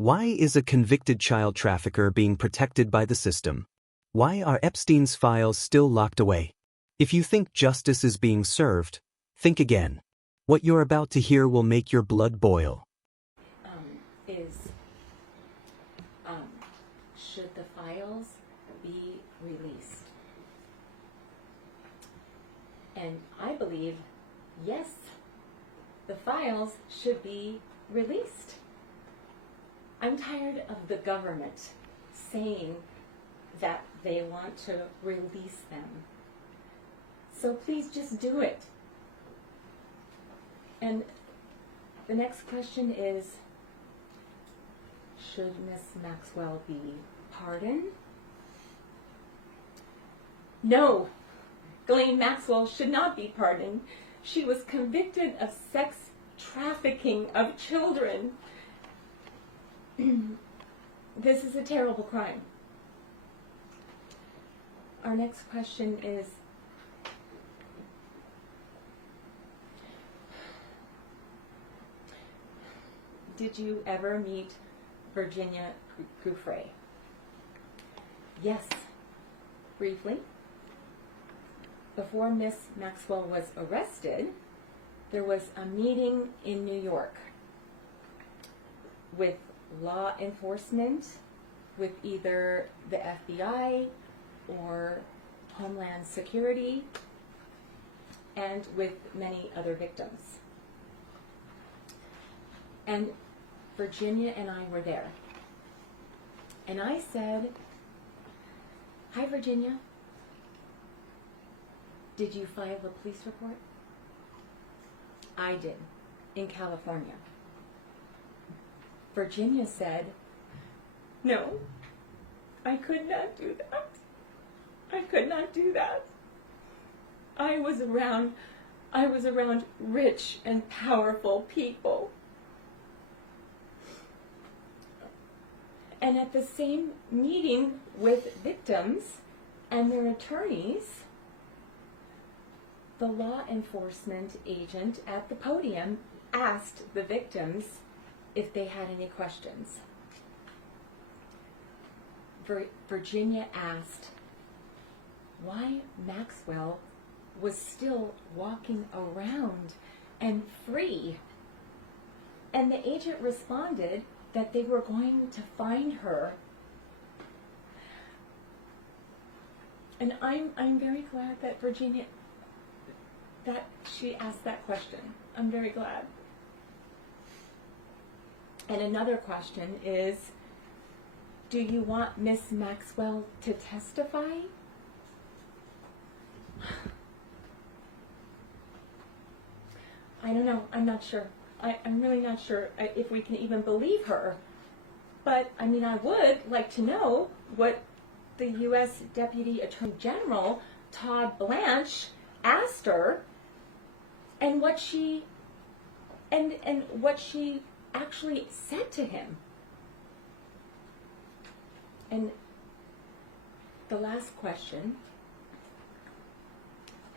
Why is a convicted child trafficker being protected by the system? Why are Epstein's files still locked away? If you think justice is being served, think again. What you're about to hear will make your blood boil. Should the files be released? And I believe, yes, the files should be released. I'm tired of the government saying that they want to release them. So please just do it. And the next question is, should Miss Maxwell be pardoned? No, Ghislaine Maxwell should not be pardoned. She was convicted of sex trafficking of children. This is a terrible crime. Our next question is, did you ever meet Virginia Giuffre? Yes, briefly. Before Miss Maxwell was arrested, there was a meeting in New York with law enforcement, with either the FBI or Homeland Security, and with many other victims. And Virginia and I were there. And I said, "Hi, Virginia. Did you file a police report?" I did, in California. Virginia said, "No, I could not do that. I could not do that. I was around rich and powerful people." And at the same meeting with victims and their attorneys, the law enforcement agent at the podium asked the victims if they had any questions. Virginia asked why Maxwell was still walking around and free. And the agent responded that they were going to find her. And I'm very glad that Virginia, that she asked that question. I'm very glad. And another question is, do you want Miss Maxwell to testify? I don't know. I'm not sure. I'm really not sure if we can even believe her. But, I mean, I would like to know what the U.S. Deputy Attorney General, Todd Blanche, asked her, and what she actually said to him. And the last question,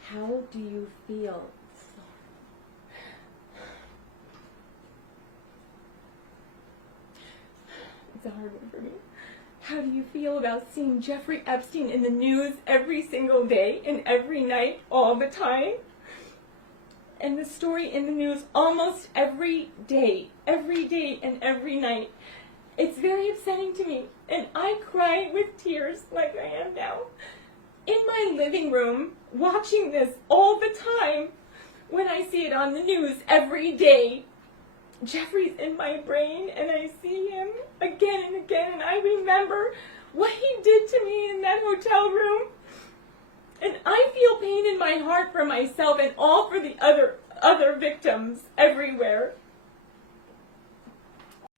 how do you feel? It's a hard one for me. How do you feel about seeing Jeffrey Epstein in the news every single day and every night, all the time? And the story in the news almost every day and every night. It's very upsetting to me, and I cry with tears like I am now, in my living room, watching this all the time when I see it on the news every day. Jeffrey's in my brain, and I see him again and again, and I remember what he did to me in that hotel room. And I feel pain in my heart for myself and all for the other victims everywhere.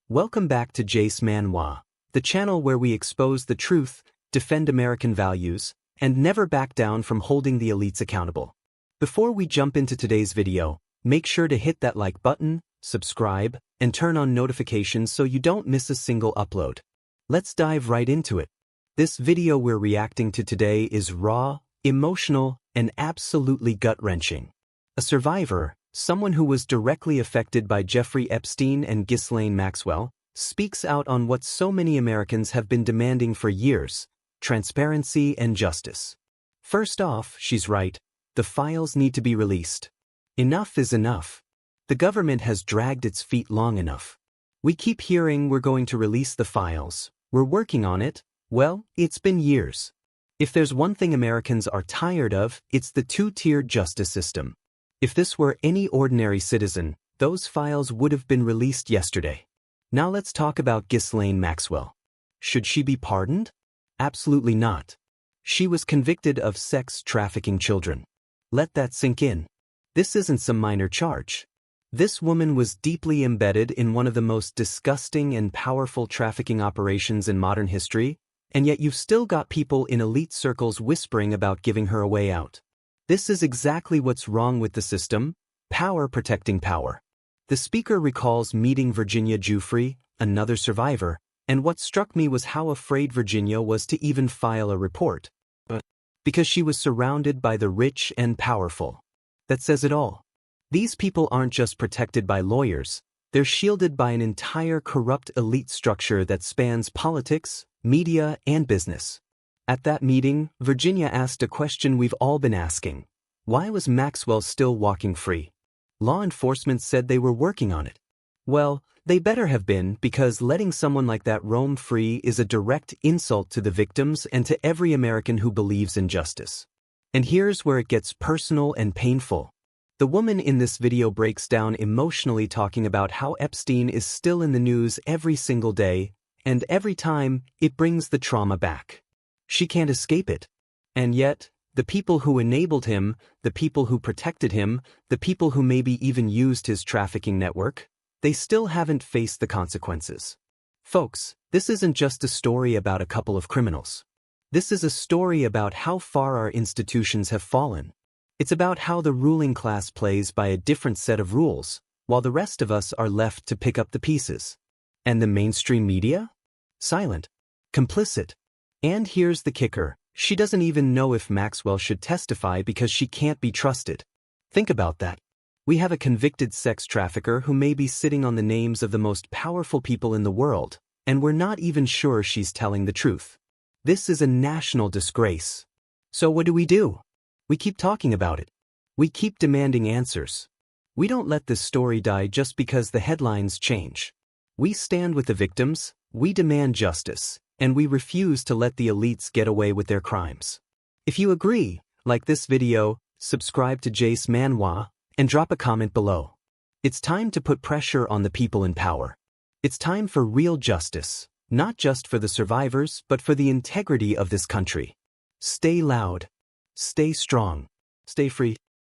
Welcome back to Jace Manhwa, the channel where we expose the truth, defend American values, and never back down from holding the elites accountable. Before we jump into today's video, make sure to hit that like button, subscribe, and turn on notifications so you don't miss a single upload. Let's dive right into it. This video we're reacting to today is raw, emotional, and absolutely gut-wrenching. A survivor, someone who was directly affected by Jeffrey Epstein and Ghislaine Maxwell, speaks out on what so many Americans have been demanding for years: transparency and justice. First off, she's right. The files need to be released. Enough is enough. The government has dragged its feet long enough. We keep hearing we're going to release the files. We're working on it. Well, it's been years. If there's one thing Americans are tired of, it's the two-tiered justice system. If this were any ordinary citizen, those files would have been released yesterday. Now let's talk about Ghislaine Maxwell. Should she be pardoned? Absolutely not. She was convicted of sex trafficking children. Let that sink in. This isn't some minor charge. This woman was deeply embedded in one of the most disgusting and powerful trafficking operations in modern history, and yet you've still got people in elite circles whispering about giving her a way out. This is exactly what's wrong with the system: power protecting power. The speaker recalls meeting Virginia Giuffre, another survivor, and what struck me was how afraid Virginia was to even file a report. Because she was surrounded by the rich and powerful. That says it all. These people aren't just protected by lawyers, they're shielded by an entire corrupt elite structure that spans politics, media, and business. At that meeting, Virginia asked a question we've all been asking. Why was Maxwell still walking free? Law enforcement said they were working on it. Well, they better have been, because letting someone like that roam free is a direct insult to the victims and to every American who believes in justice. And here's where it gets personal and painful. The woman in this video breaks down emotionally, talking about how Epstein is still in the news every single day, and every time, it brings the trauma back. She can't escape it. And yet, the people who enabled him, the people who protected him, the people who maybe even used his trafficking network, they still haven't faced the consequences. Folks, this isn't just a story about a couple of criminals. This is a story about how far our institutions have fallen. It's about how the ruling class plays by a different set of rules, while the rest of us are left to pick up the pieces. And the mainstream media? Silent. Complicit. And here's the kicker: she doesn't even know if Maxwell should testify because she can't be trusted. Think about that. We have a convicted sex trafficker who may be sitting on the names of the most powerful people in the world, and we're not even sure she's telling the truth. This is a national disgrace. So what do? We keep talking about it. We keep demanding answers. We don't let this story die just because the headlines change. We stand with the victims, we demand justice, and we refuse to let the elites get away with their crimes. If you agree, like this video, subscribe to Jace Manhwa, and drop a comment below. It's time to put pressure on the people in power. It's time for real justice, not just for the survivors, but for the integrity of this country. Stay loud. Stay strong. Stay free.